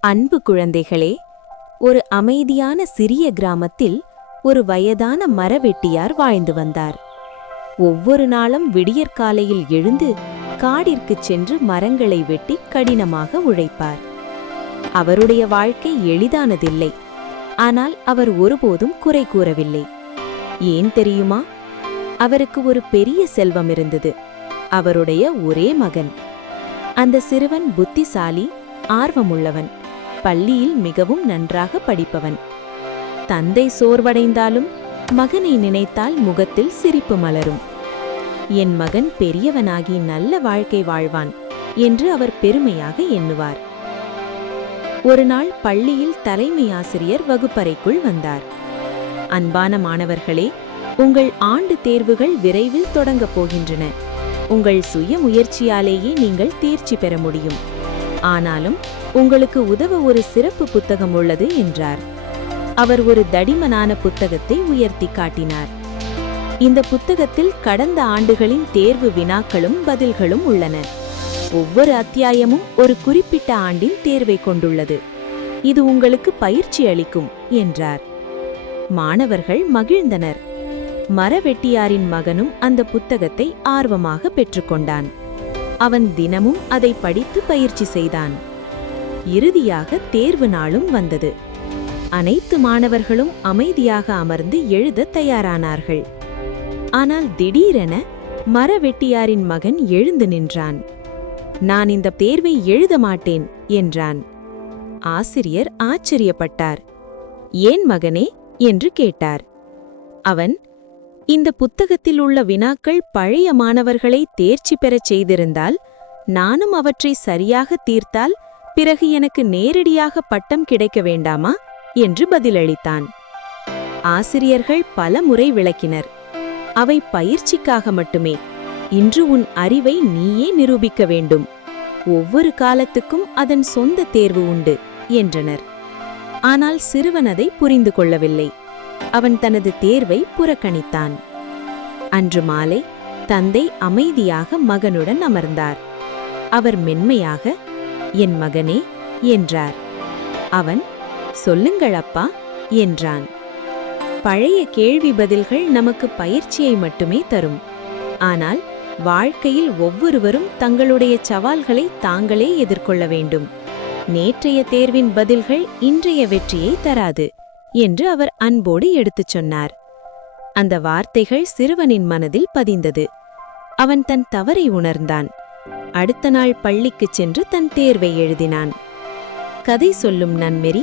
அன்பு குழந்தைகளே, ஒரு அமைதியான சிறிய கிராமத்தில் ஒரு வயதான மரவெட்டியார் வாழ்ந்து வந்தார். ஒவ்வொரு நாளும் விடியற்காலையில் எழுந்து காடிற்குச் சென்று மரங்களை வெட்டி கடினமாக உழைப்பார். அவருடைய வாழ்க்கை எளிதானதில்லை. ஆனால் அவர் ஒருபோதும் குறை கூறவில்லை. ஏன் தெரியுமா? அவருக்கு ஒரு பெரிய செல்வம் இருந்தது. அவருடைய ஒரே மகன். அந்த சிறுவன் புத்திசாலி, ஆர்வமுள்ளவன், பள்ளியில் மிகவும் நன்றாக படிப்பவன். தந்தை சோர்வடைந்தாலும் மகனை நினைத்தால் முகத்தில் சிரிப்பு மலரும். என் மகன் பெரியவனாகி நல்ல வாழ்க்கை வாழ்வான் என்று அவர் பெருமையாக எண்ணுவார். ஒரு நாள் பள்ளியில் தலைமை ஆசிரியர் வகுப்பறைக்குள் வந்தார். அன்பான மாணவர்களே, உங்கள் ஆண்டு தேர்வுகள் விரைவில் தொடங்கப் போகின்றன. உங்கள் சுய முயற்சியாலேயே நீங்கள் தேர்ச்சி பெற முடியும். ஆனாலும் உங்களுக்கு உதவ ஒரு சிறப்பு புத்தகம் உள்ளது என்றார். அவர் ஒரு தடிமனான புத்தகத்தை உயர்த்தி காட்டினார். இந்த புத்தகத்தில் கடந்த ஆண்டுகளின் தேர்வு வினாக்களும் பதில்களும் உள்ளன. ஒவ்வொரு அத்தியாயமும் ஒரு குறிப்பிட்ட ஆண்டின் தேர்வை கொண்டுள்ளது. இது உங்களுக்கு பயிற்சி அளிக்கும் என்றார். மாணவர்கள் மகிழ்ந்தனர். மரவெட்டியாரின் மகனும் அந்த புத்தகத்தை ஆர்வமாக பெற்றுக்கொண்டான். அவன் தினமும் அதை படித்து பயிற்சி செய்தான். இறுதியாக தேர்வு நாளும் வந்தது. அனைத்து மாணவர்களும் அமைதியாக அமர்ந்து எழுத தயாரானார்கள். ஆனால் திடீரென மரவெட்டியாரின் மகன் எழுந்து நின்றான். நான் இந்த தேர்வை எழுத மாட்டேன் என்றான். ஆசிரியர் ஆச்சரியப்பட்டார். ஏன் மகனே என்று கேட்டார். அவன், இந்த புத்தகத்தில் உள்ள வினாக்கள் பழைய மாணவர்களை தேர்ச்சி பெறச் செய்திருந்தால், நானும் அவற்றை சரியாக தீர்த்தால் பிறகு எனக்கு நேரடியாக பட்டம் கிடைக்க வேண்டாமா என்று பதிலளித்தான். ஆசிரியர்கள் பல முறை விளக்கினர். அவை பயிற்சிக்காக மட்டுமே. இன்று உன் அறிவை நீயே நிரூபிக்க வேண்டும். ஒவ்வொரு காலத்துக்கும் அதன் சொந்த தேர்வு உண்டு என்றனர். ஆனால் சிறுவன் அதை புரிந்து கொள்ளவில்லை. அவன் தனது தேர்வை புறக்கணித்தான். அன்று மாலை தந்தை அமைதியாக மகனுடன் அமர்ந்தார். அவர் மென்மையாக, என் மகனே என்றார். அவன், சொல்லுங்கள் அப்பா என்றான். பழைய கேள்வி பதில்கள் நமக்கு பயிற்சியை மட்டுமே தரும். ஆனால் வாழ்க்கையில் ஒவ்வொருவரும் தங்களுடைய சவால்களை தாங்களே எதிர்கொள்ள வேண்டும். நேற்றைய தேர்வின் பதில்கள் இன்றைய வெற்றியை தராது என்று அவர் அன்போடு எடுத்துச் சொன்னார். அந்த வார்த்தைகள் சிறுவனின் மனதில் பதிந்தது. அவன் தன் தவறை உணர்ந்தான். அடுத்த நாள் பள்ளிக்குச் சென்று தன் தேர்வை எழுதினான். கதை சொல்லும் நன்மெறி,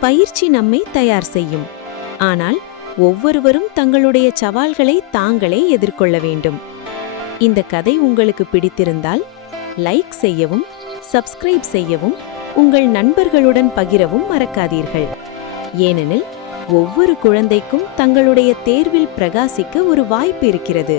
பயிற்சி நம்மை தயார் செய்யும். ஆனால் ஒவ்வொருவரும் தங்களுடைய சவால்களை தாங்களே எதிர்கொள்ள வேண்டும். இந்த கதை உங்களுக்கு பிடித்திருந்தால் லைக் செய்யவும், சப்ஸ்கிரைப் செய்யவும், உங்கள் நண்பர்களுடன் பகிரவும் மறக்காதீர்கள். ஏனெனில் ஒவ்வொரு குழந்தைக்கும் தங்களுடைய தேர்வில் பிரகாசிக்க ஒரு வாய்ப்பு இருக்கிறது.